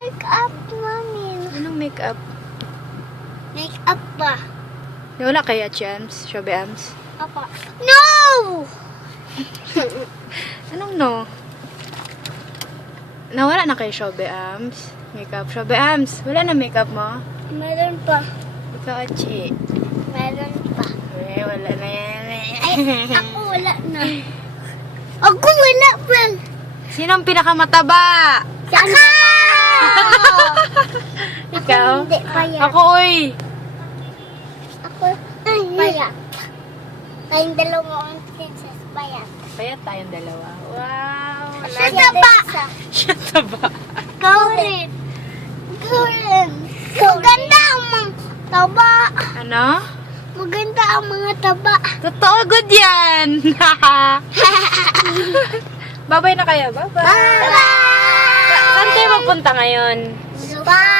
Make up, mami. Anong makeup? Make up ba? Wala kaya, Chams? Shobe Ams? Apa. No! Anong no? Nawala na kayo, Shobe Ams? Makeup. Shobe Ams, wala na makeup mo? Meron pa. Ikaw, Achi. Meron pa. Eh, wala na yan. Ay, ako wala na. Ako wala pa. Sino ang pinakamataba? Saka! Ikaw? Hindi, payat. Ako, uy. Ako, payat. Tayong dalawang princess, payat. Kaya tayong dalawa. Wow. Siya taba. Siya taba. Ikaw rin. Ikaw rin. Maganda ang mga taba. Ano? Maganda ang mga taba. Totoo, good yan. Bye-bye na kayo. Bye-bye. Bye! Saan kayo magpunta ngayon? Bye!